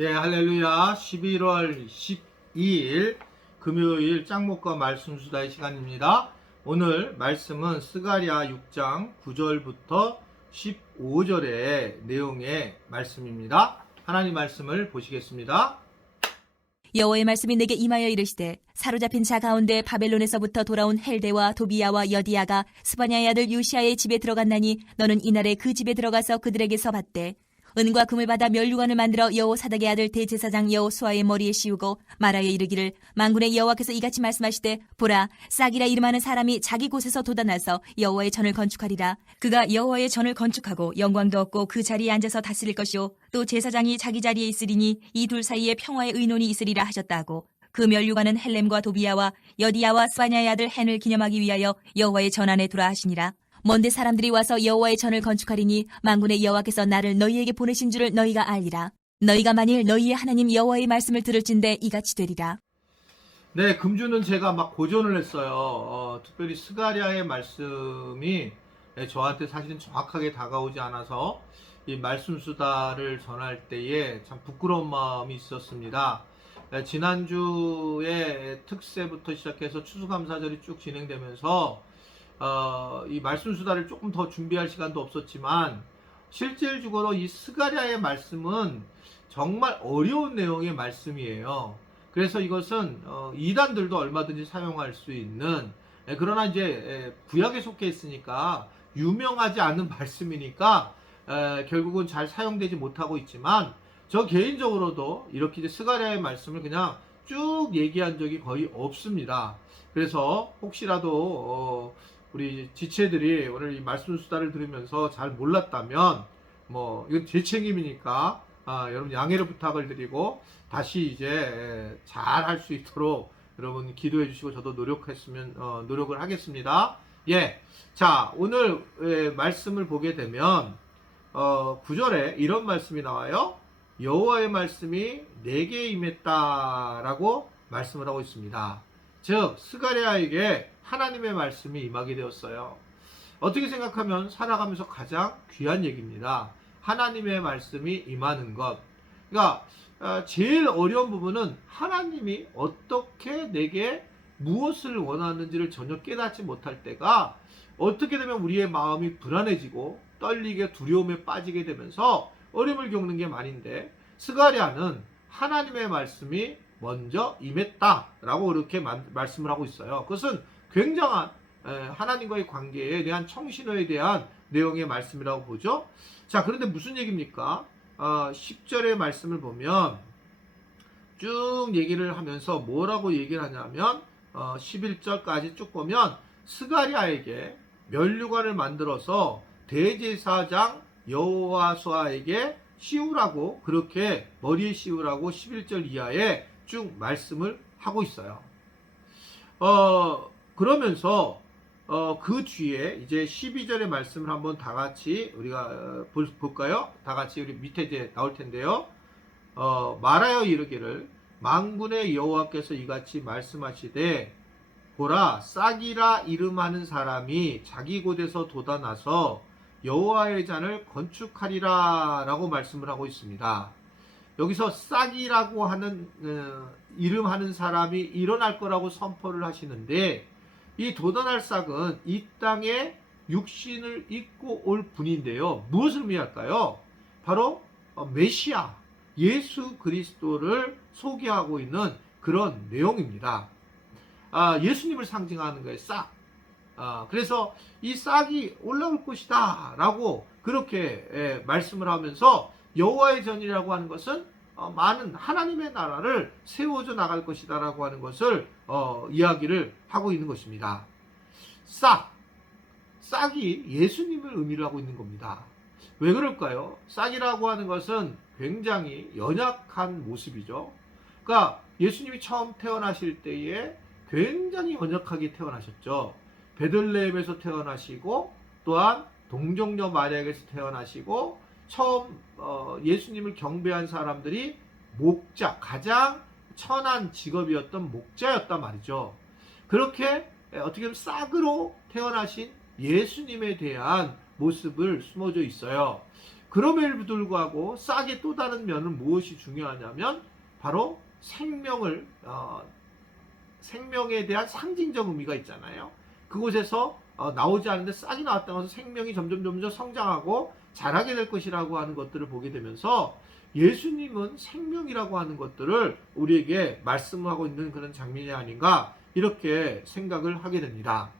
예, 할렐루야. 11월 12일 금요일 짱목과 말씀 수다의 시간입니다. 오늘 말씀은 스가랴 6장 9절부터 15절의 내용의 말씀입니다. 하나님 말씀을 보시겠습니다. 여호와의 말씀이 내게 임하여 이르시되 사로잡힌 자 가운데 바벨론에서부터 돌아온 헬데와 도비야와 여디야가 스바냐의 아들 요시야의 집에 들어갔나니 너는 이날에 그 집에 들어가서 그들에게서 받되 은과 금을 받아 면류관을 만들어 여호사닥의 아들 대제사장 여호수아의 머리에 씌우고 말하여 이르기를 만군의 여호와께서 이같이 말씀하시되 보라 싹이라 이름하는 사람이 자기 곳에서 돋아나서 여호와의 전을 건축하리라. 그가 여호와의 전을 건축하고 영광도 얻고 그 자리에 앉아서 다스릴 것이요 또 제사장이 자기 자리에 있으리니 이 둘 사이에 평화의 의논이 있으리라 하셨다 하고 그 면류관은 헬렘과 도비야와 여디야와 스바냐의 아들 헨을 기념하기 위하여 여호와의 전 안에 두라 하시니라. 먼데 사람들이 와서 여호와의 전을 건축하리니 만군의 여호와께서 나를 너희에게 보내신 줄을 너희가 알리라. 너희가 만일 너희의 하나님 여호와의 말씀을 들을진대 이같이 되리라. 네, 금주는 제가 막 고전을 했어요. 특별히 스가랴의 말씀이 저한테 사실은 정확하게 다가오지 않아서 이 말씀 수다를 전할 때에 참 부끄러운 마음이 있었습니다. 지난주에 특세부터 시작해서 추수감사절이 쭉 진행되면서 이 말씀 수다를 조금 더 준비할 시간도 없었지만 실질적으로 이 스가랴의 말씀은 정말 어려운 내용의 말씀이에요. 그래서 이것은 이단들도 얼마든지 사용할 수 있는 그러나 이제 구약에 속해 있으니까 유명하지 않은 말씀이니까 결국은 잘 사용되지 못하고 있지만 저 개인적으로도 이렇게 이제 스가랴의 말씀을 그냥 쭉 얘기한 적이 거의 없습니다. 그래서 혹시라도 우리 지체들이 오늘 이 말씀 수다를 들으면서 잘 몰랐다면 뭐 이건 제 책임이니까 여러분 양해를 부탁을 드리고 다시 이제 잘 할 수 있도록 여러분 기도해 주시고 저도 노력을 하겠습니다. 예, 자 오늘 말씀을 보게 되면 9절에 이런 말씀이 나와요. 여호와의 말씀이 내게 임했다라고 말씀을 하고 있습니다. 즉 스가랴에게 하나님의 말씀이 임하게 되었어요. 어떻게 생각하면 살아가면서 가장 귀한 얘기입니다. 하나님의 말씀이 임하는 것. 그러니까 제일 어려운 부분은 하나님이 어떻게 내게 무엇을 원하는지를 전혀 깨닫지 못할 때가 어떻게 되면 우리의 마음이 불안해지고 떨리게 두려움에 빠지게 되면서 어려움을 겪는 게 말인데 스가랴는 하나님의 말씀이 먼저 임했다라고 이렇게 말씀을 하고 있어요. 그것은 굉장한 하나님과의 관계에 대한 청신호에 대한 내용의 말씀이라고 보죠. 자, 그런데 무슨 얘기입니까? 10절의 말씀을 보면 쭉 얘기를 하면서 뭐라고 얘기를 하냐면 11절까지 쭉 보면 스가랴에게 면류관을 만들어서 대제사장 여호수아에게 씌우라고 그렇게 머리에 씌우라고 11절 이하에 쭉 말씀을 하고 있어요. 그러면서 그 뒤에 이제 12절의 말씀을 한번 다 같이 우리가 볼까요? 다 같이 우리 밑에 이제 나올 텐데요. 말하여 이르기를 만군의 여호와께서 이같이 말씀하시되 보라 싹이라 이름하는 사람이 자기 곳에서 돋아나서 여호와의 잔을 건축하리라 라고 말씀을 하고 있습니다. 여기서 싹이라고 하는 이름하는 사람이 일어날 거라고 선포를 하시는데 이 돋아날 싹은 이 땅에 육신을 입고 올 분인데요. 무엇을 의미할까요? 바로 메시아 예수 그리스도를 소개하고 있는 그런 내용입니다. 예수님을 상징하는 거예요. 싹. 그래서 이 싹이 올라올 것이다 라고 그렇게 말씀을 하면서 여호와의 전이라고 하는 것은 많은 하나님의 나라를 세워져 나갈 것이다 라고 하는 것을 이야기를 하고 있는 것입니다. 싹이 예수님을 의미를 하고 있는 겁니다. 왜 그럴까요? 싹이라고 하는 것은 굉장히 연약한 모습이죠. 그러니까 예수님이 처음 태어나실 때에 굉장히 연약하게 태어나셨죠. 베들레헴에서 태어나시고 또한 동정녀 마리아에게서 태어나시고 처음 예수님을 경배한 사람들이 목자, 가장 천한 직업이었던 목자였단 말이죠. 그렇게 어떻게 보면 싹으로 태어나신 예수님에 대한 모습을 숨어져 있어요. 그럼에도 불구하고 싹의 또 다른 면은 무엇이 중요하냐면 바로 생명에 대한 상징적 의미가 있잖아요. 그곳에서 나오지 않는데 싹이 나왔다고 해서 생명이 점점 성장하고 자라게 될 것이라고 하는 것들을 보게 되면서 예수님은 생명이라고 하는 것들을 우리에게 말씀하고 있는 그런 장면이 아닌가 이렇게 생각을 하게 됩니다.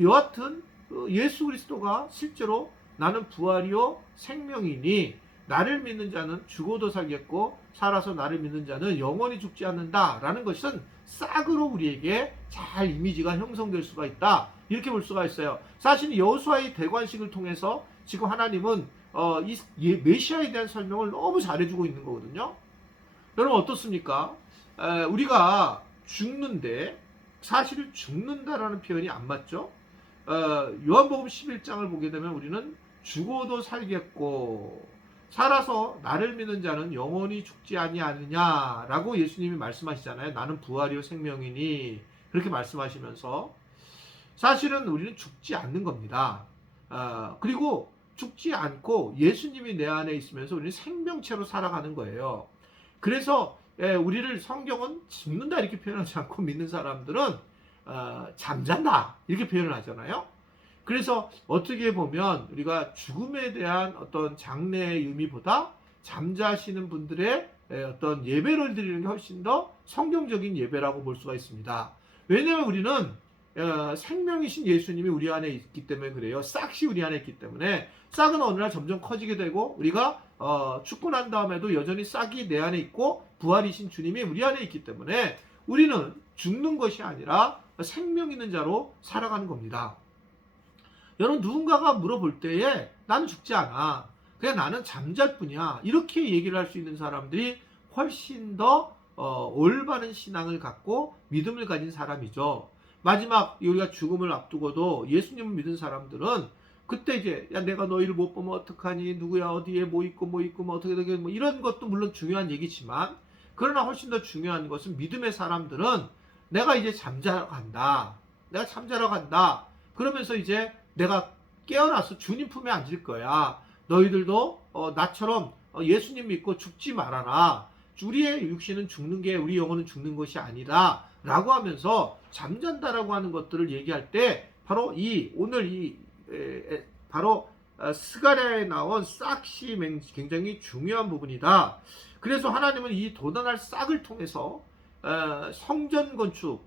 여하튼 예수 그리스도가 실제로 나는 부활이요 생명이니 나를 믿는 자는 죽어도 살겠고 살아서 나를 믿는 자는 영원히 죽지 않는다라는 것은 싹으로 우리에게 잘 이미지가 형성될 수가 있다 이렇게 볼 수가 있어요. 사실 여호수아의 대관식을 통해서 지금 하나님은 메시아에 대한 설명을 너무 잘해주고 있는 거거든요. 여러분 어떻습니까? 우리가 죽는데 사실 죽는다라는 표현이 안 맞죠? 요한복음 11장을 보게 되면 우리는 죽어도 살겠고 살아서 나를 믿는 자는 영원히 죽지 아니하느냐라고 예수님이 말씀하시잖아요. 나는 부활이요 생명이니 그렇게 말씀하시면서 사실은 우리는 죽지 않는 겁니다. 그리고 죽지 않고 예수님이 내 안에 있으면서 우리는 생명체로 살아가는 거예요. 그래서 우리를 성경은 죽는다 이렇게 표현하지 않고 믿는 사람들은 잠잔다 이렇게 표현을 하잖아요. 그래서 어떻게 보면 우리가 죽음에 대한 어떤 장래의 의미보다 잠자시는 분들의 어떤 예배를 드리는 게 훨씬 더 성경적인 예배라고 볼 수가 있습니다. 왜냐하면 우리는 생명이신 예수님이 우리 안에 있기 때문에 그래요. 싹이 우리 안에 있기 때문에 싹은 어느 날 점점 커지게 되고 우리가 죽고 난 다음에도 여전히 싹이 내 안에 있고 부활이신 주님이 우리 안에 있기 때문에 우리는 죽는 것이 아니라 생명 있는 자로 살아가는 겁니다. 여러분 누군가가 물어볼 때에 나는 죽지 않아. 그냥 나는 잠잘 뿐이야. 이렇게 얘기를 할 수 있는 사람들이 훨씬 더 올바른 신앙을 갖고 믿음을 가진 사람이죠. 마지막 우리가 죽음을 앞두고도 예수님을 믿은 사람들은 그때 이제 야 내가 너희를 못 보면 어떡하니 누구야 어디에 뭐 있고 뭐 어떻게 되게 뭐 이런 것도 물론 중요한 얘기지만 그러나 훨씬 더 중요한 것은 믿음의 사람들은 내가 이제 잠자러 간다. 내가 잠자러 간다. 그러면서 이제 내가 깨어나서 주님 품에 앉을 거야. 너희들도 나처럼 예수님 믿고 죽지 말아라. 우리의 육신은 죽는 게 우리 영혼은 죽는 것이 아니다. 라고 하면서 잠잔다라고 하는 것들을 얘기할 때 바로 바로 스가랴에 나온 싹이 굉장히 중요한 부분이다. 그래서 하나님은 이 도단할 싹을 통해서 성전 건축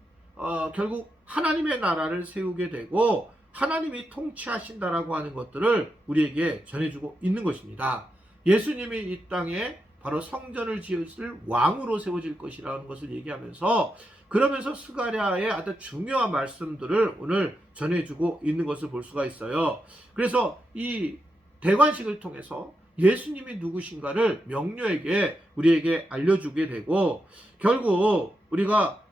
결국 하나님의 나라를 세우게 되고 하나님이 통치하신다라고 하는 것들을 우리에게 전해주고 있는 것입니다. 예수님이 이 땅에 바로 성전을 지을 왕으로 세워질 것이라는 것을 얘기하면서 그러면서 스가랴의 아주 중요한 말씀들을 오늘 전해주고 있는 것을 볼 수가 있어요. 그래서 이 대관식을 통해서 예수님이 누구신가를 명료하게 우리에게 알려주게 되고 결국 우리가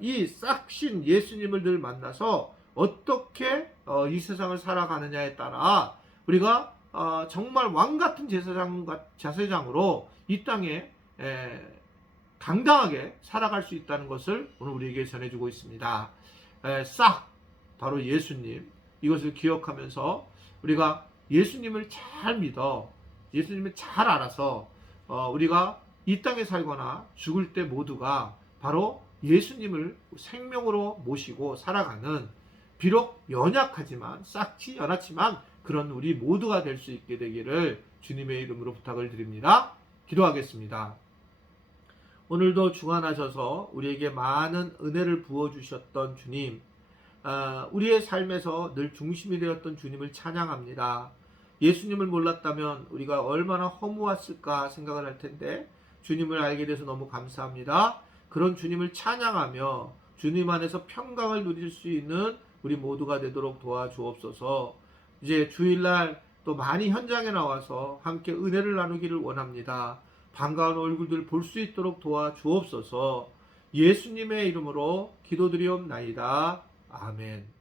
이 싹신 예수님을 늘 만나서 어떻게 이 세상을 살아가느냐에 따라 우리가 정말 왕같은 제사장으로 이 땅에 당당하게 살아갈 수 있다는 것을 오늘 우리에게 전해주고 있습니다. 싹 바로 예수님 이것을 기억하면서 우리가 예수님을 잘 믿어 예수님을 잘 알아서 우리가 이 땅에 살거나 죽을 때 모두가 바로 예수님을 생명으로 모시고 살아가는 비록 연약하지만 싹지 연하지만 그런 우리 모두가 될 수 있게 되기를 주님의 이름으로 부탁을 드립니다. 기도하겠습니다. 오늘도 주관하셔서 우리에게 많은 은혜를 부어주셨던 주님, 우리의 삶에서 늘 중심이 되었던 주님을 찬양합니다. 예수님을 몰랐다면 우리가 얼마나 허무했을까 생각을 할 텐데 주님을 알게 돼서 너무 감사합니다. 그런 주님을 찬양하며 주님 안에서 평강을 누릴 수 있는 우리 모두가 되도록 도와주옵소서. 이제 주일날 또 많이 현장에 나와서 함께 은혜를 나누기를 원합니다. 반가운 얼굴들 볼 수 있도록 도와주옵소서. 예수님의 이름으로 기도드리옵나이다. 아멘.